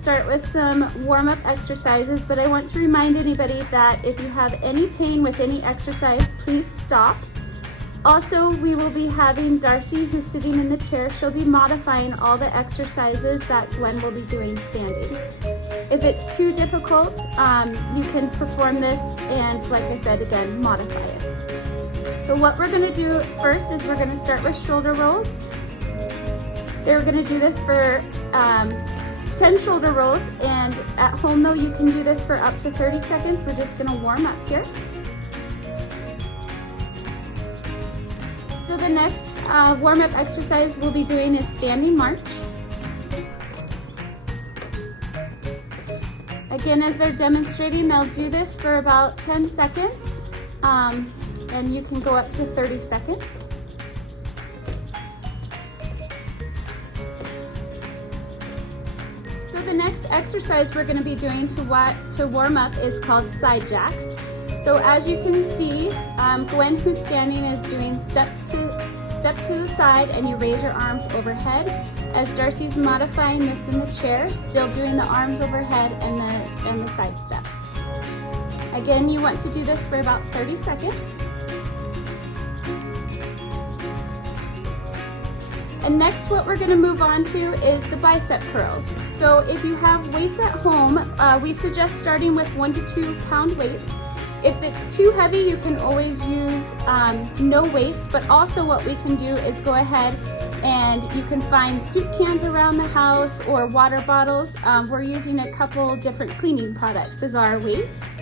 start with some warm-up exercises, but I want to remind anybody that if you have any pain with any exercise, please stop. Also, we will be having Darcy, who's sitting in the chair. She'll be modifying all the exercises that Gwen will be doing standing. If it's too difficult, you can perform this and, like I said, again, modify it. So what we're gonna do first is we're gonna start with shoulder rolls. We're gonna do this for 10 shoulder rolls, and at home though, you can do this for up to 30 seconds. We're just gonna warm up here. So the next warm-up exercise we'll be doing is standing march. Again, as they're demonstrating, they'll do this for about 10 seconds, and you can go up to 30 seconds. So the next exercise we're going to be doing to warm up is called side jacks. So as you can see, Gwen, who's standing, is doing step to the side, and you raise your arms overhead. As Darcy's modifying this in the chair, still doing the arms overhead and the side steps. Again, you want to do this for about 30 seconds. And next, what we're going to move on to is the bicep curls. So if you have weights at home, we suggest starting with 1 to 2 pound weights. If it's too heavy, you can always use no weights, but also what we can do is go ahead and you can find soup cans around the house or water bottles. We're using a couple different cleaning products as our weights.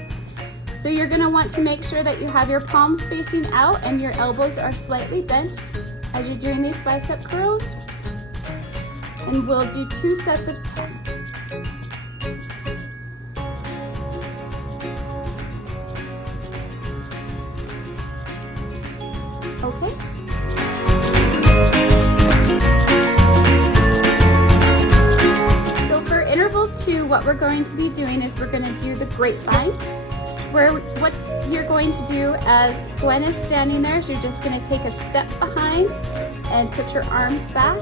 So you're gonna want to make sure that you have your palms facing out and your elbows are slightly bent as you're doing these bicep curls. And we'll do 2 sets of 10. Okay. So for interval 2, what we're going to be doing is we're going to do the grapevine, where what you're going to do as Gwen is standing there is you're just going to take a step behind and put your arms back,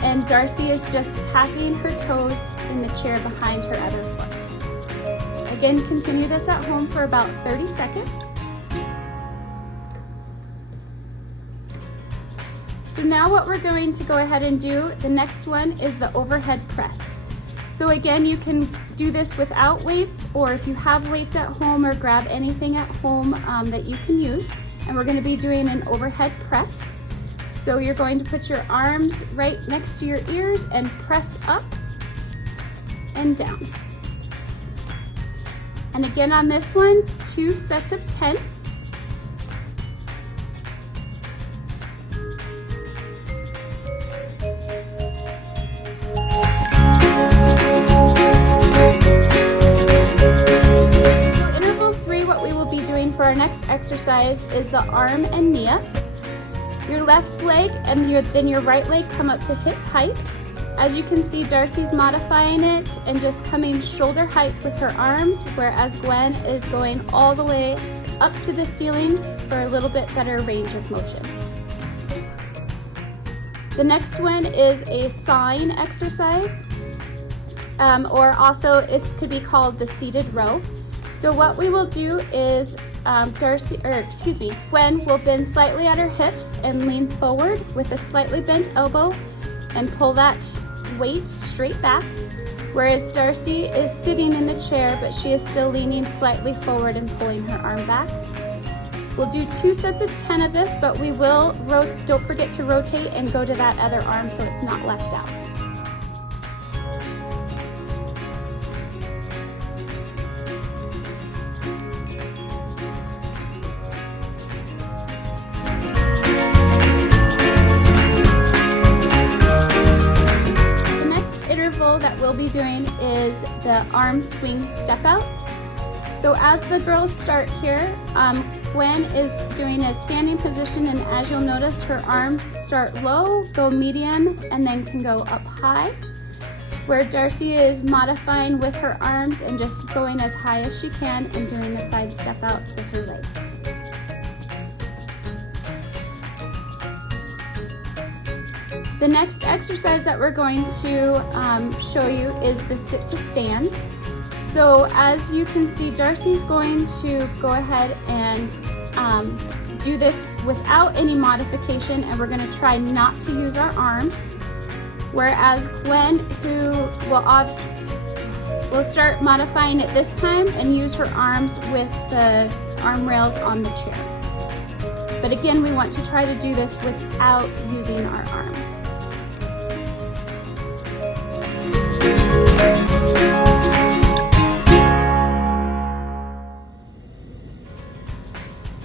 and Darcy is just tapping her toes in the chair behind her other foot. Again, continue this at home for about 30 seconds. So now what we're going to go ahead and do, the next one is the overhead press. So again, you can do this without weights, or if you have weights at home, or grab anything at home that you can use. And we're going to be doing an overhead press. So you're going to put your arms right next to your ears and press up and down. And again on this one, 2 sets of 10. For our next exercise is the arm and knee ups. Your left leg and then your right leg come up to hip height. As you can see, Darcy's modifying it and just coming shoulder height with her arms, whereas Gwen is going all the way up to the ceiling for a little bit better range of motion. The next one is a sawing exercise, or also it could be called the seated row. So what we will do is Gwen will bend slightly at her hips and lean forward with a slightly bent elbow and pull that weight straight back, whereas Darcy is sitting in the chair, but she is still leaning slightly forward and pulling her arm back. We'll do 2 sets of 10 of this, but we will, don't forget to rotate and go to that other arm so it's not left out. That we'll be doing is the arm swing step outs. So as the girls start here, Gwen is doing a standing position, and as you'll notice, her arms start low, go medium, and then can go up high, where Darcy is modifying with her arms and just going as high as she can and doing the side step outs with her legs. The next exercise that we're going to show you is the sit to stand. So as you can see, Darcy's going to go ahead and do this without any modification, and we're going to try not to use our arms. Whereas Gwen, who will start modifying it this time and use her arms with the arm rails on the chair. But again, we want to try to do this without using our arms.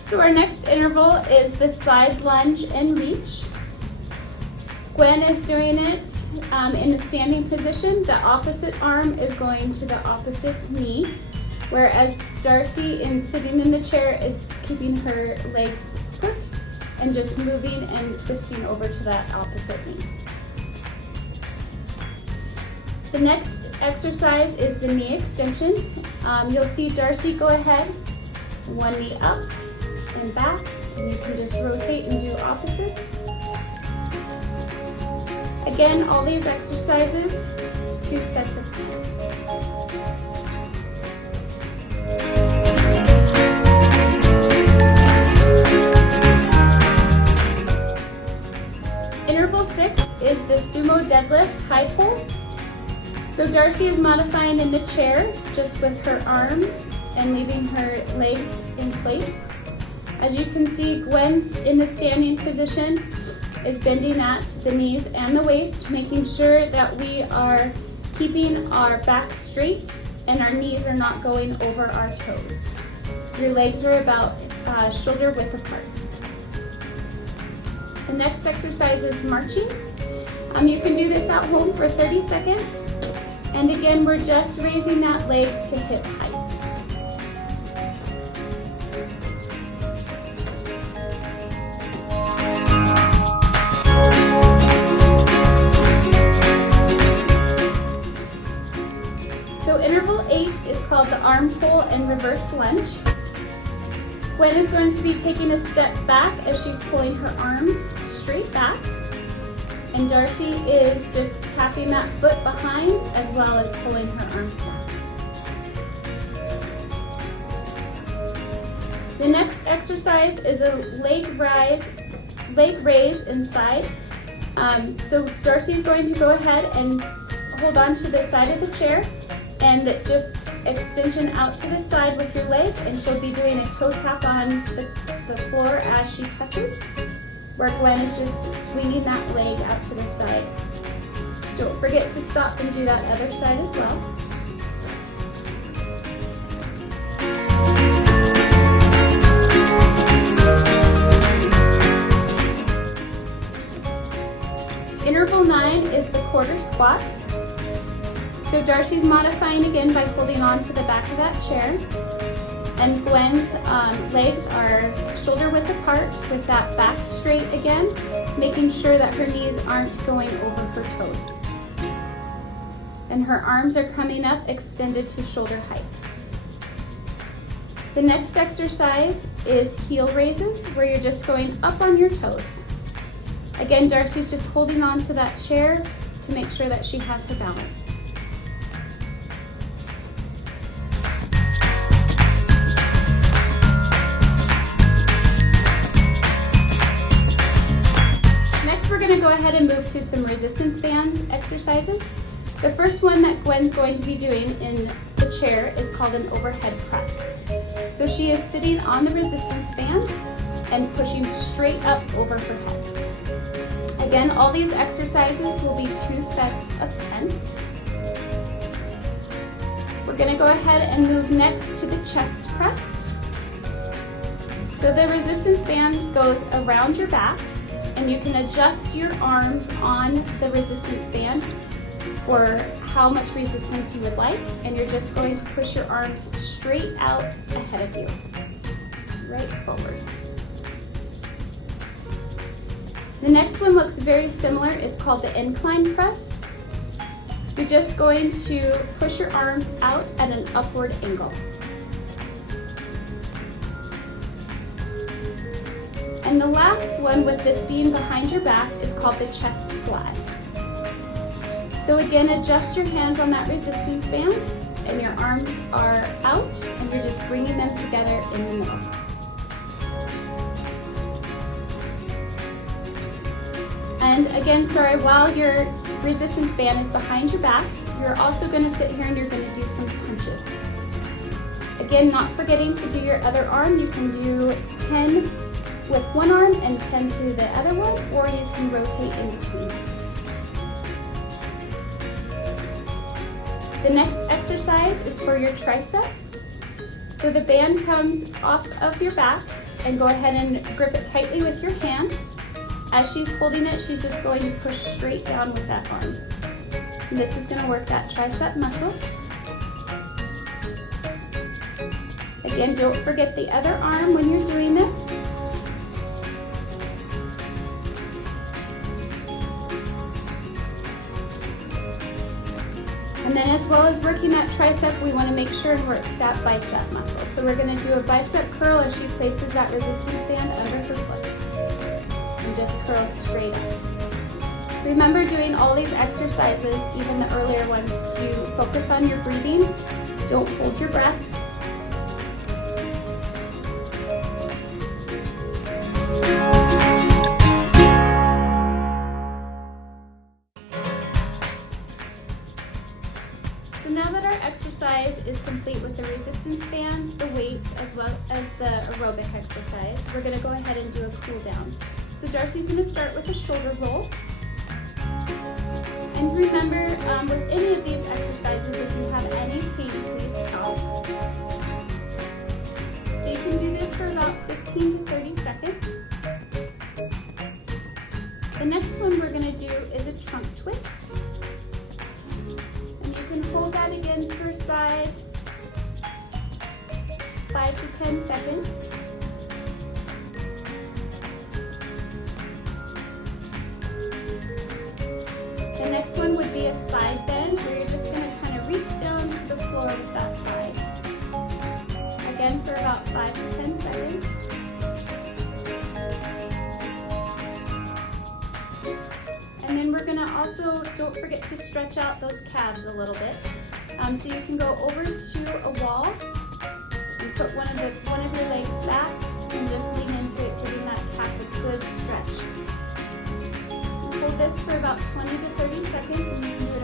So our next interval is the side lunge and reach. Gwen is doing it in the standing position. The opposite arm is going to the opposite knee, whereas Darcy, in sitting in the chair, is keeping her legs put and just moving and twisting over to that opposite knee. The next exercise is the knee extension. You'll see Darcy go ahead, one knee up and back, and you can just rotate and do opposites. Again, all these exercises, 2 sets of 10. Interval 6 is the sumo deadlift high pull. So Darcy is modifying in the chair just with her arms and leaving her legs in place. As you can see, Gwen's in the standing position, is bending at the knees and the waist, making sure that we are keeping our back straight and our knees are not going over our toes. Your legs are about shoulder width apart. The next exercise is marching. You can do this at home for 30 seconds. And again, we're just raising that leg to hip height. Interval 8 is called the arm pull and reverse lunge. Gwen is going to be taking a step back as she's pulling her arms straight back. And Darcy is just tapping that foot behind as well as pulling her arms back. The next exercise is a leg raise inside. So Darcy is going to go ahead and hold on to the side of the chair and just extension out to the side with your leg, and she'll be doing a toe tap on the floor as she touches, where Gwen is just swinging that leg out to the side. Don't forget to stop and do that other side as well. Interval 9 is the quarter squat. So Darcy's modifying again by holding on to the back of that chair, and Gwen's legs are shoulder width apart with that back straight again, making sure that her knees aren't going over her toes. And her arms are coming up extended to shoulder height. The next exercise is heel raises, where you're just going up on your toes. Again, Darcy's just holding on to that chair to make sure that she has her balance. We're going to go ahead and move to some resistance bands exercises. The first one that Gwen's going to be doing in the chair is called an overhead press. So she is sitting on the resistance band and pushing straight up over her head. Again, all these exercises will be 2 sets of 10. We're going to go ahead and move next to the chest press. So the resistance band goes around your back, and you can adjust your arms on the resistance band for how much resistance you would like, and you're just going to push your arms straight out ahead of you, right forward. The next one looks very similar. It's called the incline press. You're just going to push your arms out at an upward angle. And the last one, with this being behind your back, is called the chest fly. So again, adjust your hands on that resistance band, and your arms are out, and you're just bringing them together in the middle. And again, sorry, while your resistance band is behind your back, you're also going to sit here and you're going to do some punches. Again, not forgetting to do your other arm. You can do 10 with one arm and 10 to the other one, or you can rotate in between. The next exercise is for your tricep. So the band comes off of your back, and go ahead and grip it tightly with your hand. As she's holding it, she's just going to push straight down with that arm. And this is going to work that tricep muscle. Again, don't forget the other arm when you're doing this. And then, as well as working that tricep, we want to make sure and work that bicep muscle. So we're going to do a bicep curl as she places that resistance band under her foot. And just curl straight up. Remember, doing all these exercises, even the earlier ones, to focus on your breathing. Don't hold your breath. So now that our exercise is complete with the resistance bands, the weights, as well as the aerobic exercise, we're going to go ahead and do a cool down. So Darcy's going to start with a shoulder roll. And remember, with any of these exercises, if you have any pain, please stop. So you can do this for about 15 to 30 seconds. The next one we're going to do is a trunk twist. Hold that again per side, 5 to 10 seconds. The next one would be a side bend, where you're just going to kind of reach down to the floor with that side. Again, for about 5 to 10 seconds. And then we're going to also, don't forget to stretch out those calves a little bit. So you can go over to a wall and put one of your legs back and just lean into it, giving that calf a good stretch. And hold this for about 20 to 30 seconds, and you can do